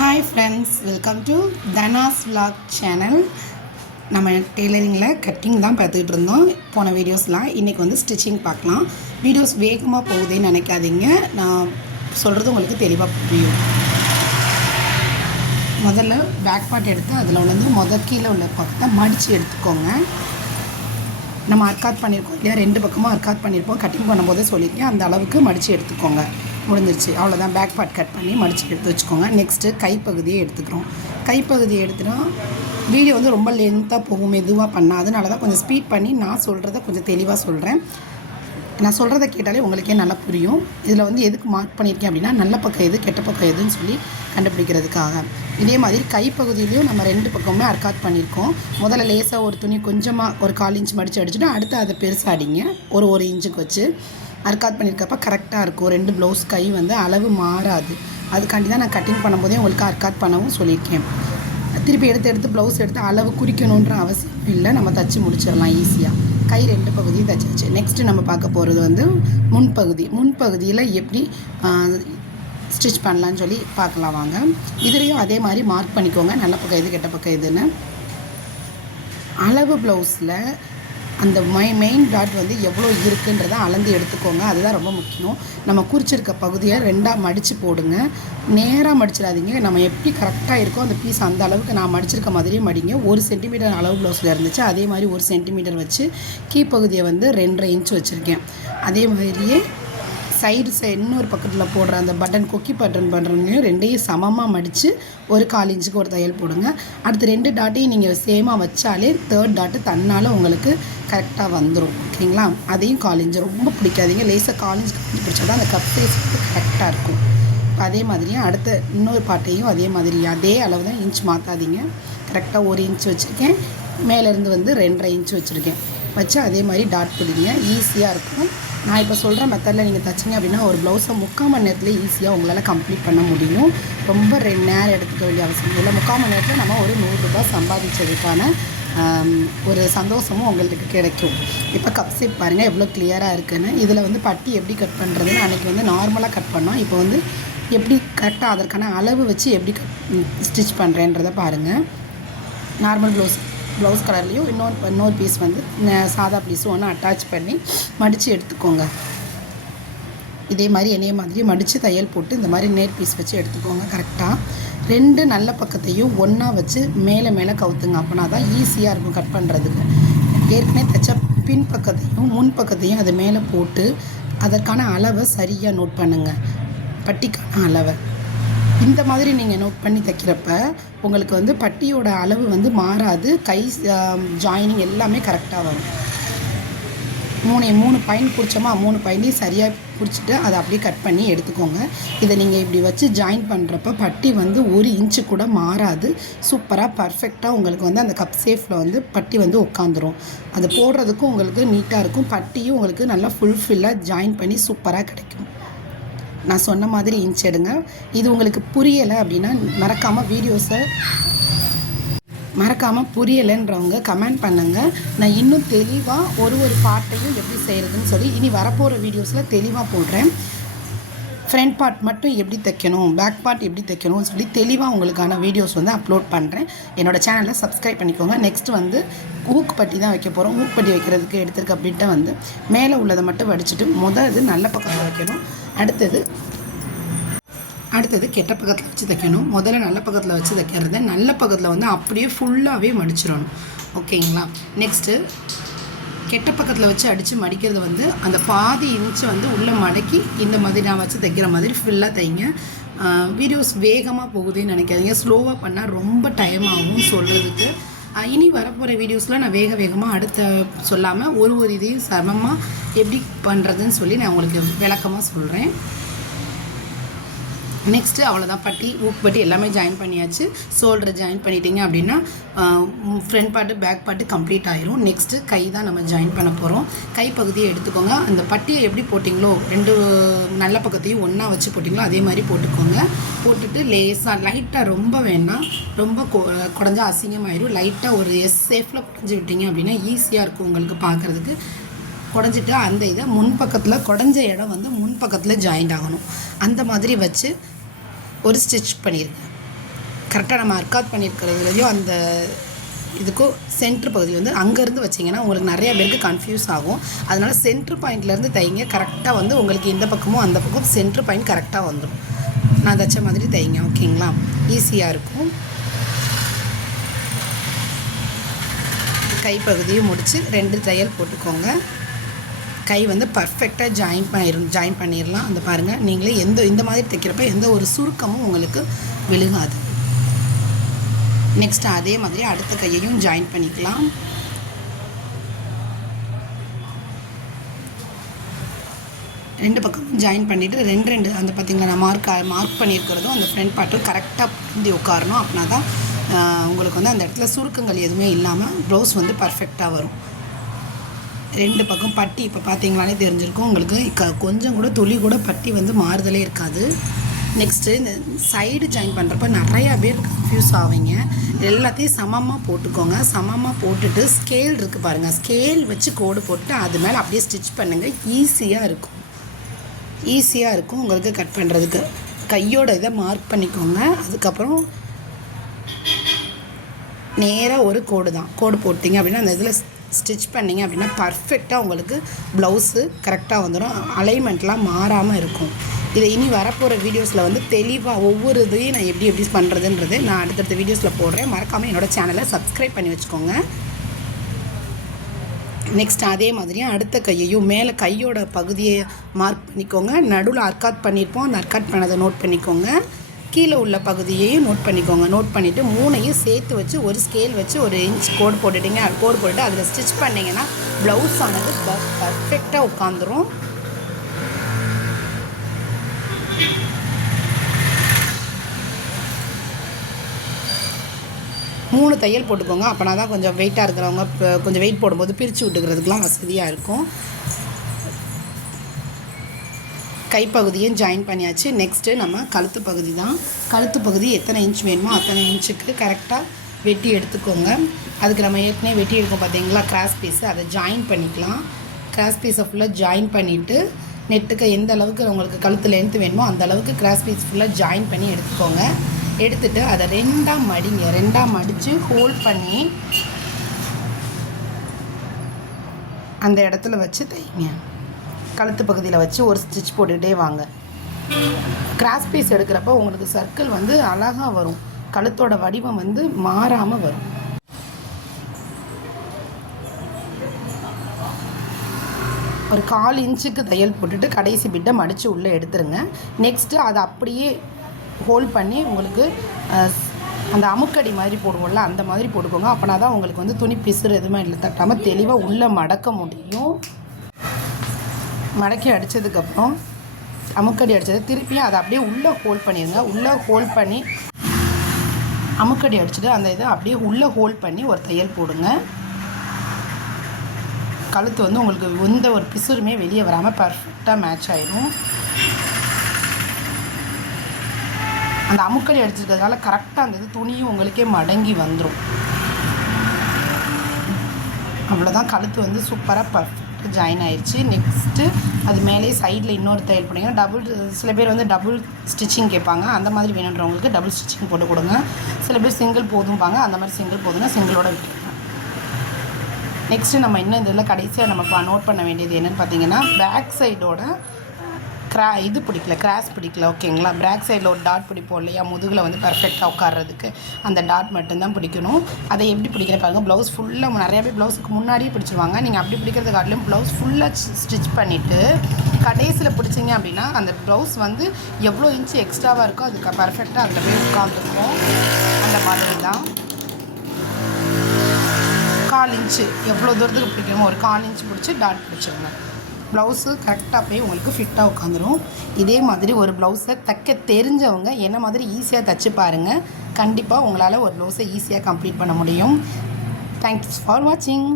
Hi friends, welcome to Dhana's vlog channel. நம்ம டெய்லரிங்கில் cutting தான் பார்த்துக்கிட்டு இருந்தோம் போன வீடியோஸ்லாம். இன்றைக்கி வந்து ஸ்டிச்சிங் பார்க்கலாம். வீடியோஸ் வேகமாக போகுதுன்னு நினைக்காதீங்க, நான் சொல்கிறது உங்களுக்கு தெளிவாக புரியும். முதல்ல பேக் பார்ட் எடுத்து அதில் வந்து கீழே உள்ள பக்கத்தை மடித்து எடுத்துக்கோங்க. நம்ம அர்க்காட் பண்ணியிருக்கோம் இல்லையா, ரெண்டு பக்கமும் அர்க்காட் பண்ணியிருப்போம். கட்டிங் பண்ணும்போதே சொல்லியிருக்கேன், அந்த அளவுக்கு மடித்து எடுத்துக்கோங்க. முடிஞ்சிருச்சு, அவ்வளோதான். பேக் பார்ட் கட் பண்ணி மடித்து எடுத்து வச்சுக்கோங்க. நெக்ஸ்ட்டு கைப்பகுதியை எடுத்துக்கிறோம். கைப்பகுதியை எடுத்துனா வீடியோ வந்து ரொம்ப லென்த்தாக போகும், மெதுவாக பண்ணால். அதனால தான் கொஞ்சம் ஸ்பீட் பண்ணி நான் சொல்கிறத கொஞ்சம் தெளிவாக சொல்கிறேன். நான் சொல்கிறத கேட்டாலே உங்களுக்கே நல்லா புரியும். இதில் வந்து எதுக்கு மார்க் பண்ணியிருக்கேன் அப்படின்னா, நல்ல பக்கம் எது கெட்ட பக்கம் எதுன்னு சொல்லி கண்டுபிடிக்கிறதுக்காக. இதே மாதிரி கைப்பகுதியிலையும் நம்ம ரெண்டு பக்கமுமே அர்க்காட் பண்ணியிருக்கோம். முதல்ல லேசாக ஒரு துணி கொஞ்சமாக ஒரு 1/4 இன்ச் மடித்து அடிச்சுட்டு அடுத்து அதை பெருசாக அடிங்க. ஒரு இன்ச்சுக்கு வச்சு அர்க்காட் பண்ணியிருக்கப்ப கரெக்டாக இருக்கும். ரெண்டு ப்ளவுஸ் கை வந்து அளவு மாறாது. அதுக்காண்டி தான் நான் கட்டிங் பண்ணும்போதே உங்களுக்கு அர்க்காட் பண்ணவும் சொல்லியிருக்கேன். திருப்பி எடுத்து ப்ளவுஸ் எடுத்து அளவு குறிக்கணுன்ற அவசியம் இல்லை, நம்ம தச்சு முடிச்சிடலாம் ஈஸியாக. கை ரெண்டு பகுதியும் தச்சிருச்சு. நெக்ஸ்ட்டு நம்ம பார்க்க போகிறது வந்து முன்பகுதியில் எப்படி ஸ்டிச் பண்ணலான்னு சொல்லி பார்க்கலாம் வாங்க. இதுலேயும் அதே மாதிரி மார்க் பண்ணிக்கோங்க, நல்ல பக்கம் எது கெட்ட பக்கம் எதுன்னு. அளவு ப்ளவுஸில் அந்த மெயின் டாட் வந்து எவ்வளோ இருக்குன்றதை அளந்து எடுத்துக்கோங்க. அதுதான் ரொம்ப முக்கியம். நம்ம குறிச்சிருக்க பகுதியை ரெண்டாக மடித்து போடுங்க. நேராக மடிச்சிடாதீங்க. நம்ம எப்படி கரெக்டாக இருக்கோ அந்த பீஸ் அந்த அளவுக்கு நான் மடிச்சிருக்க மாதிரியே மடிங்க. 1 சென்டிமீட்டர் அளவு ப்ளவுஸில் இருந்துச்சு, அதே மாதிரி 1 சென்டிமீட்டர் வச்சு கீழ்ப்பகுதியை வந்து 2.5 இன்ச் வச்சுருக்கேன். அதே மாதிரியே சைடு இன்னொரு பக்கத்தில் போடுற அந்த கொக்கி பட்டன் பண்ணுறதையும் ரெண்டையும் சமமாக மடித்து 1/4 இன்ச்சுக்கு ஒரு தையல் போடுங்க. அடுத்து 2 டாட்டையும் நீங்கள் சேமாக வச்சாலே 3rd டாட்டு தன்னால் உங்களுக்கு கரெக்டாக வந்துடும். ஓகேங்களா? அதையும் 1/4 இன்ச்சு ரொம்ப பிடிக்காதீங்க, லேசாக 1/4 இன்ச்சு பிடிச்சா தான் அந்த கப் சைஸ் வந்து கரெக்டாக இருக்கும். இப்போ அதே மாதிரியும் அடுத்த இன்னொரு பாட்டையும் அதே அளவு தான், இன்ச் மாற்றாதீங்க. கரெக்டாக 1 இன்ச் வச்சுருக்கேன். மேலேருந்து வந்து 2.5 இன்ச் வச்சுருக்கேன். வச்சு அதே மாதிரி டாட் பிடிங்க, ஈஸியாக இருக்கும். நான் இப்போ சொல்கிற மெத்தடில் நீங்கள் தைச்சிங்க அப்படின்னா ஒரு ப்ளவுஸை 3/4 மணி நேரத்தில் ஈஸியாக உங்களால் கம்ப்ளீட் பண்ண முடியும். ரொம்ப நேரம் எடுத்துக்க வேண்டிய அவசியம் இல்லை. 3/4 மணி நேரத்தில் நம்ம ஒரு 100 ரூபாய் சம்பாதிச்சதுக்கான ஒரு சந்தோஷமும் உங்களுக்கு கிடைக்கும். இப்போ கப் ஷேப் பாருங்கள் எவ்வளோ கிளியராக இருக்குதுன்னு. இதில் வந்து பட்டி எப்படி கட் பண்ணுறதுன்னு அன்றைக்கி வந்து நார்மலாக கட் பண்ணோம். இப்போ வந்து எப்படி கரெக்டாக அதற்கான அளவு வச்சு எப்படி ஸ்டிச் பண்ணுறேன்றதை பாருங்கள். நார்மல் ப்ளவுஸ் கலர்லேயும் இன்னொரு பீஸ் வந்து சாதா பீஸும் ஒன்று அட்டாச் பண்ணி மடித்து எடுத்துக்கோங்க. இதே மாதிரி என்னைய மாதிரி மடித்து தையல் போட்டு இந்த மாதிரி நேர் பீஸ் வச்சு எடுத்துக்கோங்க. கரெக்டாக 2 நல்ல பக்கத்தையும் ஒன்றா வச்சு மேலே கவுத்துங்க. அப்படின்னா தான் ஈஸியாக இருக்கும் கட் பண்ணுறதுக்கு. ஏற்கனவே தைச்ச பின் பக்கத்தையும் முன் பக்கத்தையும் அது மேலே போட்டு அதற்கான அளவை சரியாக நோட் பண்ணுங்கள். பட்டிக்கான அளவை இந்த மாதிரி நீங்கள் நோட் பண்ணி தைக்கிறப்ப உங்களுக்கு வந்து பட்டியோட அளவு வந்து மாறாது. கை ஜாயினிங் எல்லாமே கரெக்டாக வரும். 3 பாயிண்ட் பிடிச்சோமா, 3 பாயிண்ட்டையும் சரியாக பிடிச்சிட்டு அதை அப்படியே கட் பண்ணி எடுத்துக்கோங்க. இதை நீங்கள் இப்படி வச்சு ஜாயின் பண்ணுறப்ப பட்டி வந்து 1 இன்ச்சு கூட மாறாது. சூப்பராக பர்ஃபெக்டாக உங்களுக்கு வந்து அந்த கப் சேஃபில் வந்து பட்டி வந்து உட்காந்துரும். அது போடுறதுக்கும் உங்களுக்கு நீட்டாக இருக்கும். பட்டியும் உங்களுக்கு நல்லா ஃபுல்ஃபில்லாக ஜாயின் பண்ணி சூப்பராக கிடைக்கும். நான் சொன்ன மாதிரி இன்ச் எடுங்க. இது உங்களுக்கு புரியலை அப்படின்னா மறக்காமல் புரியலைன்றவங்க கமெண்ட் பண்ணுங்கள். நான் இன்னும் தெளிவாக ஒரு பார்ட்டையும் எப்படி செய்கிறதுன்னு சொல்லி இனி வரப்போகிற வீடியோஸில் தெளிவாக போடுறேன். ஃப்ரண்ட் பார்ட் மட்டும் எப்படி தைக்கணும், பேக் பார்ட் எப்படி தைக்கணும்னு சொல்லி தெளிவாக உங்களுக்கான வீடியோஸ் வந்து அப்லோட் பண்ணுறேன். என்னோடய சேனலை சப்ஸ்கிரைப் பண்ணிக்கோங்க. நெக்ஸ்ட்டு வந்து ஊக்கு பட்டி தான் வைக்க போகிறோம். ஊக்கு பட்டி வைக்கிறதுக்கு எடுத்துருக்க அப்படின்ட்டு வந்து மேலே உள்ளதை மட்டும் வடிச்சிட்டு இது நல்ல பக்கத்தில் வைக்கணும். அடுத்தது கெட்ட பக்கத்தில் வச்சு தைக்கணும். முதல்ல நல்ல பக்கத்தில் வச்சு தைக்கிறது, நல்ல பக்கத்தில் வந்து அப்படியே ஃபுல்லாகவே மடிச்சிடணும். ஓகேங்களா? நெக்ஸ்ட்டு கெட்ட பக்கத்தில் வச்சு அடித்து மடிக்கிறது வந்து அந்த பாதி இன்ச்சு வந்து உள்ளே மடக்கி இந்த மாதிரி நான் வச்சு தைக்கிற மாதிரி ஃபுல்லாக தைங்க. வீடியோஸ் வேகமாக போகுதுன்னு நினைக்காதீங்க, ஸ்லோவாக பண்ணால் ரொம்ப டைம் ஆகும் சொல்கிறதுக்கு. இனி வரப்போகிற வீடியோஸில் நான் வேகமாக அடுத்த சொல்லாமல் ஒரு இதையும் சமமாக எப்படி பண்ணுறதுன்னு சொல்லி நான் உங்களுக்கு விளக்கமாக சொல்கிறேன். நெக்ஸ்ட்டு அவ்வளோதான். ஊக்கு பட்டி எல்லாமே ஜாயின் பண்ணியாச்சு. ஷோல்டர் ஜாயின் பண்ணிட்டீங்க அப்படின்னா front part back part complete ஆயிரும். நெக்ஸ்ட்டு கை தான் நம்ம ஜாயின் பண்ண போகிறோம். கை பகுதியை எடுத்துக்கோங்க. அந்த பட்டியை எப்படி போட்டிங்களோ 2 நல்ல பக்கத்தையும் ஒன்றா வச்சு போட்டிங்களோ அதே மாதிரி போட்டுக்கோங்க. போட்டுட்டு லேசாக லைட்டாக, ரொம்ப வேணாம், ரொம்ப குடஞ்சா அசிங்கமாயிரும். லைட்டாக ஒரு ஷேப்பில் குடஞ்சி விட்டீங்க அப்படின்னா ஈஸியாக இருக்கும் உங்களுக்கு பார்க்குறதுக்கு. குடஞ்சிட்டு அந்த இதை முன்பக்கத்தில் குடஞ்ச இடம் வந்து முன்பக்கத்தில் ஜாயிண்ட் ஆகணும். அந்த மாதிரி வச்சு ஒரு ஸ்டிச் பண்ணிடுங்க. கரெக்டாக நம்ம அர்க்காத் பண்ணியிருக்கிறதுலையும் அந்த இதுக்கும் சென்ட்ரு பகுதி வந்து அங்கேருந்து வச்சிங்கன்னா உங்களுக்கு நிறையா பேருக்கு கன்ஃபியூஸ் ஆகும். அதனால் சென்ட்ரு பாயிண்ட்லேருந்து தைங்க. கரெக்டாக வந்து உங்களுக்கு இந்த பக்கமும் அந்த பக்கம் சென்ட்ரு பாயிண்ட் கரெக்டாக வந்துடும். நான் தைச்ச மாதிரி தைங்க. ஓகேங்களா? ஈஸியாக இருக்கும். கைப்பகுதியும் முடித்து 2 தையல் போட்டுக்கோங்க. கை வந்து பர்ஃபெக்டாக ஜாயின் பண்ணிடலாம். அந்த பாருங்கள், நீங்களே இந்த மாதிரி தைக்கிறப்ப எந்த ஒரு சுருக்கமும் உங்களுக்கு விழுகாது. நெக்ஸ்ட்டு அதே மாதிரி அடுத்த கையையும் ஜாயின் பண்ணிக்கலாம். ரெண்டு பக்கமும் ஜாயின் பண்ணிவிட்டு ரெண்டு அந்த பார்த்திங்களா நான் மார்க் பண்ணியிருக்கிறதும் அந்த ஃப்ரண்ட் பார்ட்டும் கரெக்டாக புரிந்து உட்காரணும். அப்படின்னா தான் உங்களுக்கு வந்து அந்த இடத்துல சுருக்கங்கள் எதுவுமே இல்லாமல் ப்ளவுஸ் வந்து பர்ஃபெக்டாக வரும். 2 பக்கம் பட்டி இப்போ பார்த்தீங்களானே தெரிஞ்சிருக்கும் உங்களுக்கு. கொஞ்சம் கூட துளி கூட பட்டி வந்து மாறுதலே இருக்காது. நெக்ஸ்ட்டு இந்த சைடு ஜாயின் பண்ணுறப்ப நிறையா பேர் கன்ஃபியூஸ் ஆவீங்க. எல்லாத்தையும் சமமாக போட்டுக்கோங்க. சமமாக போட்டுட்டு ஸ்கேல் இருக்குது பாருங்கள், ஸ்கேல் வச்சு கோடு போட்டு அது மேலே அப்படியே ஸ்டிச் பண்ணுங்கள். ஈஸியாக இருக்கும் உங்களுக்கு கட் பண்ணுறதுக்கு. கையோட இதை மார்க் பண்ணிக்கோங்க. அதுக்கப்புறம் நேராக ஒரு கோடு போட்டிங்க அப்படின்னா அந்த இதில் ஸ்டிச் பண்ணிங்க அப்படின்னா பர்ஃபெக்டாக உங்களுக்கு ப்ளவுஸு கரெக்டாக வந்துடும். அலைன்மெண்ட்லாம் மாறாமல் இருக்கும். இதை இனி வரப்போகிற வீடியோஸில் வந்து தெளிவாக ஒவ்வொரு இதையும் நான் எப்படி பண்ணுறதுன்றது நான் அடுத்தடுத்த வீடியோஸில் போடுறேன். மறக்காமல் என்னோடய சேனலை சப்ஸ்கிரைப் பண்ணி வச்சுக்கோங்க. நெக்ஸ்ட் அதே மாதிரியும் அடுத்த கையையும் மேலே கையோட பகுதியை மார்க் பண்ணிக்கோங்க. நடுவில் அர்க்காத் பண்ணியிருப்போம், அந்த அர்க்காத் பண்ணதை நோட் பண்ணிக்கோங்க. கீழே உள்ள பகுதியையும் நோட் பண்ணிக்கோங்க. நோட் பண்ணிவிட்டு 3ஐயும் சேர்த்து வச்சு ஒரு ஸ்கேல் வச்சு 1 இன்ச் கோடு போட்டுட்டிங்க. கோடு போட்டுட்டு அதில் ஸ்டிச் பண்ணிங்கன்னா ப்ளவுஸ் ஆனது பர்ஃபெக்டாக உட்காந்துரும். மூணு தையல் போட்டுக்கோங்க. அப்போனா தான் கொஞ்சம் வெயிட்டாக இருக்கிறவங்க கொஞ்சம் வெயிட் போடும்போது பிரித்து விட்டுக்கிறதுக்கெலாம் வசதியாக இருக்கும். கைப்பகுதியும் ஜாயின் பண்ணியாச்சு. நெக்ஸ்ட்டு நம்ம கழுத்து பகுதி தான். கழுத்து பகுதி எத்தனை இன்ச் வேணுமோ அத்தனை இன்ச்சுக்கு கரெக்டாக வெட்டி எடுத்துக்கோங்க. அதுக்கு நம்ம ஏற்கனவே வெட்டி எடுக்கும் பார்த்தீங்களா கிராஸ் பீஸு, அதை ஜாயின் பண்ணிக்கலாம். கிராஸ் பீஸை ஃபுல்லாக ஜாயின் பண்ணிவிட்டு நெட்டுக்கு எந்த அளவுக்கு உங்களுக்கு கழுத்து லென்த்து வேணுமோ அந்த அளவுக்கு கிராஸ் பீஸ் ஃபுல்லாக ஜாயின் பண்ணி எடுத்துக்கோங்க. எடுத்துகிட்டு அதை 2ஆக மடிங்க. 2ஆக மடித்து ஹோல்ட் பண்ணி அந்த இடத்துல வச்சு தைங்க. கழுத்து பகுதியில் வச்சு ஒரு ஸ்டிச் போட்டுகிட்டே வாங்க. கிராஸ் பீஸ் எடுக்கிறப்போ உங்களுக்கு சர்க்கிள் வந்து அழகாக வரும். கழுத்தோட வடிவம் வந்து மாறாமல் வரும். ஒரு 1/4 இன்ச்சுக்கு தையல் போட்டுட்டு கடைசி பிட்டை மடித்து உள்ளே எடுத்துருங்க. நெக்ஸ்ட்டு அதை அப்படியே ஹோல்ட் பண்ணி உங்களுக்கு அந்த அமுக்கடி மாதிரி போடுவோம்ல அந்த மாதிரி போட்டுக்கோங்க. அப்போனா தான் உங்களுக்கு வந்து துணி பிசுறு எதுவுமே இல்லை தட்டாமல் தெளிவாக உள்ளே மடக்க முடியும். மடக்கி அடித்ததுக்கப்புறம் அமுக்கடி அடித்தது திருப்பியும் அதை அப்படியே உள்ளே ஹோல்ட் பண்ணிடுங்க. உள்ளே ஹோல்ட் பண்ணி அமுக்கடி அடிச்சுட்டு அந்த இதை அப்படியே உள்ளே ஹோல்ட் பண்ணி ஒரு தையல் போடுங்க. கழுத்து வந்து உங்களுக்கு எந்த ஒரு பிசுறுமே வெளியே வராமல் பர்ஃபெக்டாக மேட்ச் ஆகிடும். அந்த அமுக்கடி அடிச்சிருக்கிறதுனால கரெக்டாக அந்த இது துணியும் உங்களுக்கே மடங்கி வந்துடும். அவ்வளோதான், கழுத்து வந்து சூப்பராக பர்ஃபெக்டாக ஜாயின் ஆயிடுச்சு. நெக்ஸ்ட்டு அது மேலே சைடில் இன்னொரு தையல் பண்ணிங்கன்னா சில பேர் வந்து டபுள் ஸ்டிச்சிங் கேட்பாங்க. அந்த மாதிரி வேணுன்றவங்களுக்கு டபுள் ஸ்டிச்சிங் போட்டு கொடுங்க. சில பேர் சிங்கிள் போதும்பாங்க. அந்த மாதிரி சிங்கிள் போதுன்னா சிங்கிளோட விட்டுருங்க. நெக்ஸ்ட்டு நம்ம இன்னும் இதில் கடைசியாக நம்ம நோட் பண்ண வேண்டியது என்னென்னு பார்த்தீங்கன்னா பேக் சைடோட கிராஸ் பிடிக்கல. ஓகேங்களா? பேக் சைடில் ஒரு டாட் பிடிப்போம் இல்லையா, முதுகில் வந்து பர்ஃபெக்டாக உட்கார்றதுக்கு அந்த டாட் மட்டும்தான் பிடிக்கணும். அதை எப்படி பிடிக்கிற பாருங்கள். ப்ளவுஸ் ஃபுல்லாக நிறையா பேர் ப்ளவுஸுக்கு முன்னாடியே பிடிச்சிருவாங்க. நீங்கள் அப்படி பிடிக்கிறது காட்டிலும் ப்ளவுஸ் ஃபுல்லாக ஸ்டிச் பண்ணிவிட்டு கடைசியில் பிடிச்சிங்க அப்படின்னா அந்த ப்ளவுஸ் வந்து எவ்வளோ இன்ச்சு எக்ஸ்ட்ராவாக இருக்கோ அதுக்கு பர்ஃபெக்டாக அதில் போய் உட்காந்துருக்கும். அந்த மாதிரி தான் 1/4 இன்ச்சு எவ்வளோ தூரத்துக்கு பிடிக்கணுமோ ஒரு 1/4 இன்ச்சு பிடிச்சி டாட் பிடிச்சிருங்க. ப்ளவுஸு கரெக்டாக போய் உங்களுக்கு ஃபிட்டாக உட்காந்துரும். இதே மாதிரி ஒரு ப்ளவுஸை தைக்க தெரிஞ்சவங்க என்ன மாதிரி ஈஸியாக தைச்சி பாருங்கள். கண்டிப்பாக உங்களால் ஒரு ப்ளவுஸை ஈஸியாக கம்ப்ளீட் பண்ண முடியும். தேங்க்ஸ் ஃபார் வாட்சிங்.